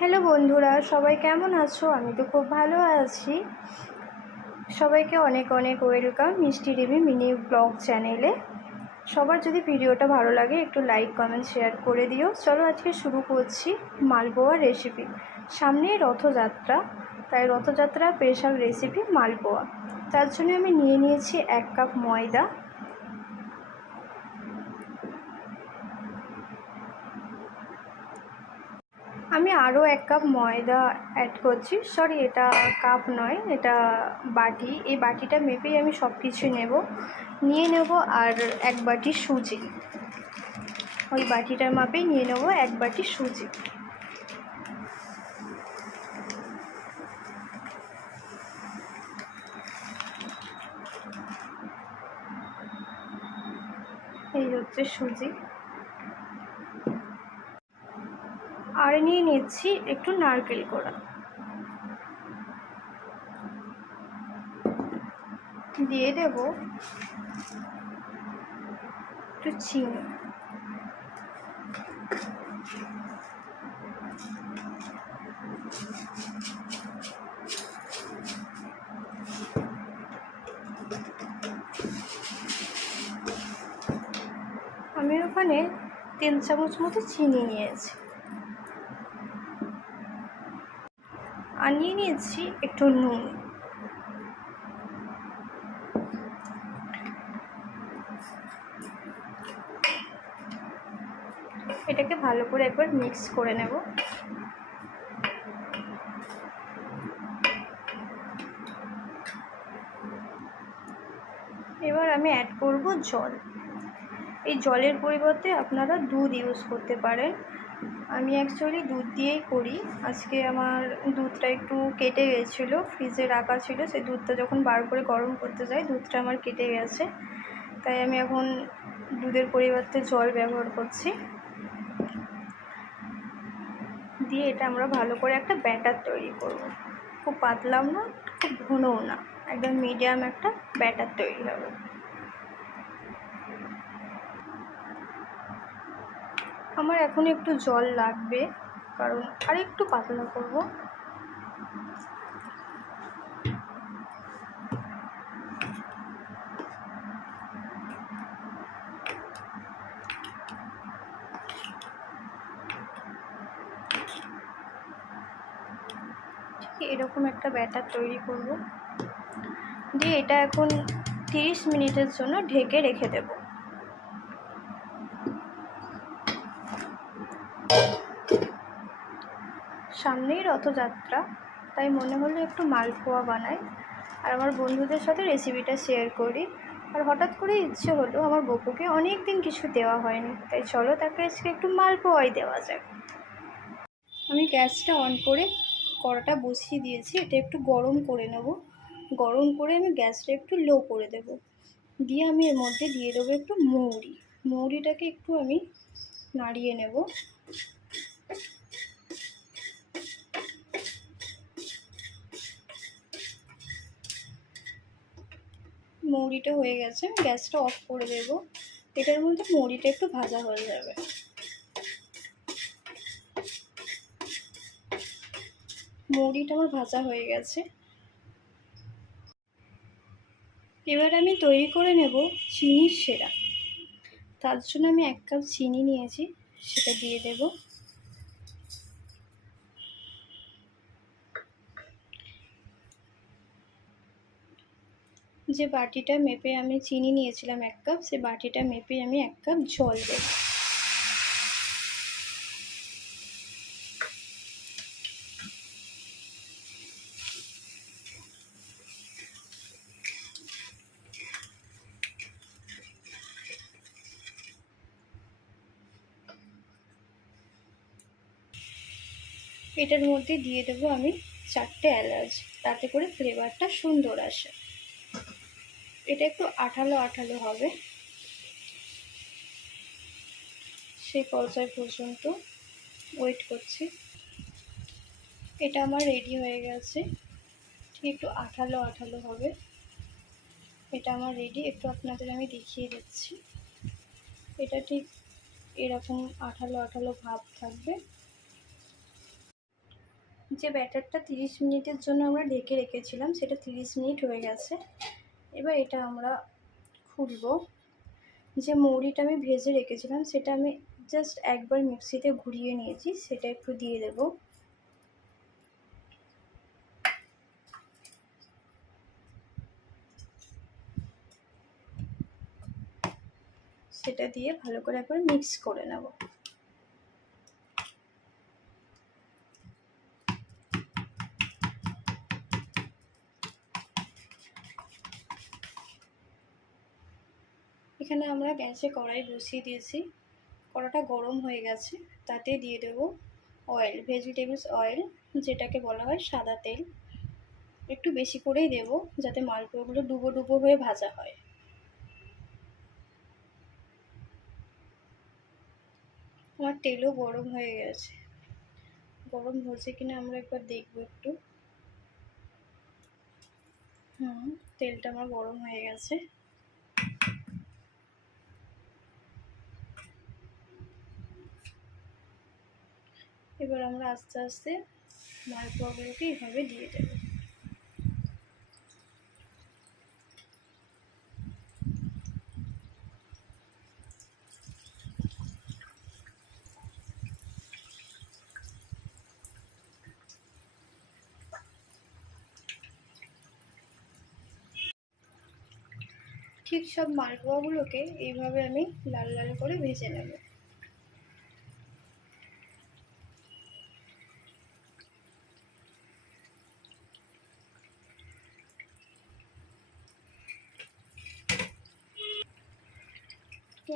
Hello বন্ধুরা, সবাই কেমন আছো? আমি তো খুব ভালো আছি। সবাইকে অনেক অনেক ওয়েলকাম মিষ্টি রিমি মিনি ব্লগ চ্যানেলে। সবার যদি ভিডিওটা ভালো লাগে একটু লাইক কমেন্ট শেয়ার করে দিও। চলো আজকে শুরু করছি মালপোয়া রেসিপি। সামনেই রথযাত্রা, তাই রথযাত্রার স্পেশাল রেসিপি মালপোয়া। তার জন্য আমি নিয়ে নিয়েছি 1 কাপ ময়দা, আমি আরও 1 কাপ ময়দা অ্যাড করছি। সরি, এটা কাপ নয়, এটা বাটি। এই বাটিটা মেপেই আমি সব কিছু নিয়ে নেব। আর 1 বাটি সুজি, ওই বাটিটার মাপেই নিয়ে নেব 1 বাটি সুজি। এই হচ্ছে সুজি। আর নিয়ে নিচ্ছি একটু নারকেল কোড়া, দিয়ে দেব একটু চিনি। আমি ওখানে 3 চামচ মতো চিনি নিয়েছি। আর নিয়ে নিয়েছি একটু নুন। এটাকে ভালো করে একবার মিক্স করে নেব। এবার আমি অ্যাড করব জল। এই জলের পরিবর্তে আপনারা দুধ ইউজ করতে পারেন। আমি অ্যাকচুয়ালি দুধ দিয়েই করি। আজকে আমার দুধটা একটু কেটে গেছিলো, ফ্রিজে রাখা ছিল। সেই দুধটা যখন বার করে গরম করতে যাই দুধটা আমার কেটে গেছে, তাই আমি এখন দুধের পরিবর্তে জল ব্যবহার করছি। দিয়ে এটা আমরা ভালো করে একটা ব্যাটার তৈরি করব। খুব পাতলাও না, খুব ঘনও না, একদম মিডিয়াম একটা ব্যাটার তৈরি হবে। আমার এখন একটু জল লাগবে, কারণ আরেকটু পাতলা করব। এরকম একটা ব্যাটার তৈরি করব। দিয়ে এটা এখন 30 মিনিটের জন্য ঢেকে রেখে দেব। সামনেই রথযাত্রা, তাই মনে হলো একটু মালপোয়া বানাই আর আমার বন্ধুদের সাথে রেসিপিটা শেয়ার করি। আর হঠাৎ করে ইচ্ছে হলো, আমার গপুকে অনেক দিন কিছু দেওয়া হয়নি, তাই চলো তাকে আজকে একটু মালপোয়াই দেওয়া যাক। আমি গ্যাসটা অন করে কড়াটা বসিয়ে দিয়েছি। এটা একটু গরম করে নেব। গরম করে আমি গ্যাসটা একটু লো করে দেব। দিয়ে আমি এর মধ্যে দিয়ে দেবো একটু মৌরি। মৌরিটাকে একটু আমি নাড়িয়ে নেব। মৌরিটা হয়ে গেছে, আমি গ্যাসটা অফ করে দেব। এটার মধ্যে মৌরিটা একটু ভাজা হয়ে যাবে। মৌরিটা আমার ভাজা হয়ে গেছে। এবার আমি তৈরি করে নেব চিনির সেরা। তার জন্য আমি 1 কাপ চিনি নিয়েছি, সেটা দিয়ে দেব। যে বাটিটা মেপে আমি চিনি নিয়েছিলাম 1 কাপ, সে বাটিটা মেপে আমি 1 কাপ জল দেব। এটার মধ্যে দিয়ে দেবো আমি 4টে এলাচ, তাতে করে ফ্লেভারটা সুন্দর আসে। এটা একটু আঠালো আঠালো হবে, সেই পর্যায় পর্যন্ত ওয়েট করছি। এটা আমার রেডি হয়ে গেছে, ঠিক একটু আঠালো আঠালো হবে। এটা আমার রেডি, একটু আপনাদের আমি দেখিয়ে দিচ্ছি। এটা ঠিক এরকম আঠালো আঠালো ভাব থাকবে। যে ব্যাটারটা 30 মিনিটের জন্য আমরা ঢেকে রেখেছিলাম সেটা 30 মিনিট হয়ে গেছে। এবার এটা আমরা খুলবো। যে মৌরিটা আমি ভেজে রেখেছিলাম সেটা আমি জাস্ট একবার মিক্সিতে ঘুরিয়ে নিয়েছি, সেটা একটু দিয়ে দেব। সেটা দিয়ে ভালো করে একবার মিক্স করে নেব। এখানে আমরা গ্যাসে কড়াই বসিয়ে দিয়েছি, কড়াটা গরম হয়ে গেছে, তাতে দিয়ে দেব অয়েল, ভেজিটেবলস অয়েল, যেটাকে বলা হয় সাদা তেল। একটু বেশি করেই দেব যাতে মালপোয়াগুলো ডুবো ডুবো হয়ে ভাজা হয়। আমার তেলও গরম হয়ে গেছে, গরম হয়েছে কিনা আমরা একবার দেখবো একটু। তেলটা আমার গরম হয়ে গেছে। এবার আমরা আস্তে আস্তে মালপোয়াগুলোকে এইভাবে দিয়ে দেব। ঠিক সব মালপোয়াগুলোকে এইভাবে আমি লাল লাল করে ভেজে নেব।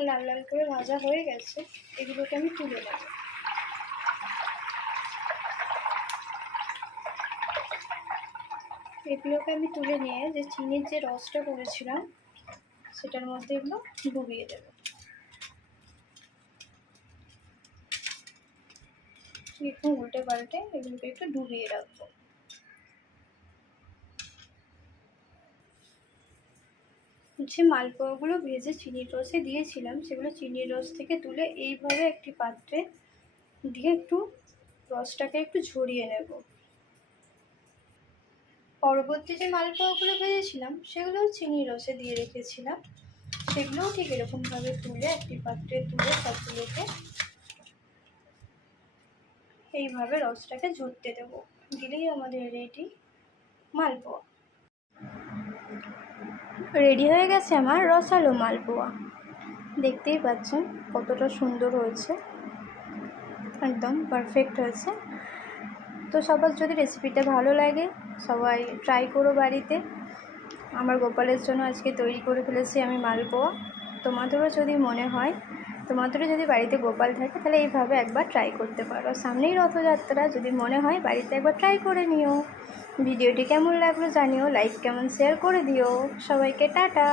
লাল লাল করে ভাজা হয়ে গেছে, এগুলোকে আমি তুলে নেব। এগুলোকে আমি তুলে নিয়ে যে চিনির যে রসটা করেছিলাম সেটার মধ্যে এগুলো ডুবিয়ে দেব। একটু উল্টে পাল্টে এগুলোকে একটু ডুবিয়ে রাখবো। যে মালপোয়াগুলো ভেজে চিনির রসে দিয়েছিলাম সেগুলো চিনির রস থেকে তুলে এইভাবে একটি পাত্রে দিয়ে একটু রসটাকে একটু ঝরিয়ে নেব। পরবর্তী যে মালপোয়াগুলো ভেজেছিলাম সেগুলোও চিনির রসে দিয়ে রেখেছিলাম, সেগুলোও ঠিক এরকমভাবে তুলে একটি পাত্রে তুলে সবগুলোকে এইভাবে রসটাকে ঝরতে দেবো। দিলেই আমাদের রেডি মালপোয়া। রেডি হয়ে গেছে আমার রসালো মালপোয়া। দেখতেই পাচ্ছেন কতটা সুন্দর হয়েছে, একদম পারফেক্ট হয়েছে। তো সবার যদি রেসিপিটা ভালো লাগে সবাই ট্রাই করো বাড়িতে। আমার গোপালের জন্য আজকে তৈরি করে ফেলেছি আমি মালপোয়া। তোমাদেরও যদি মনে হয়, তোমাদেরও যদি বাড়িতে গোপাল থাকে তাহলে এইভাবে একবার ট্রাই করতে পারো। সামনেই রথযাত্রা, যদি মনে হয় বাড়িতে একবার ট্রাই করে নিও। ভিডিওটি কেমন লাগলো জানিও, লাইক কেমন শেয়ার করে দিও। সবাইকে টাটা।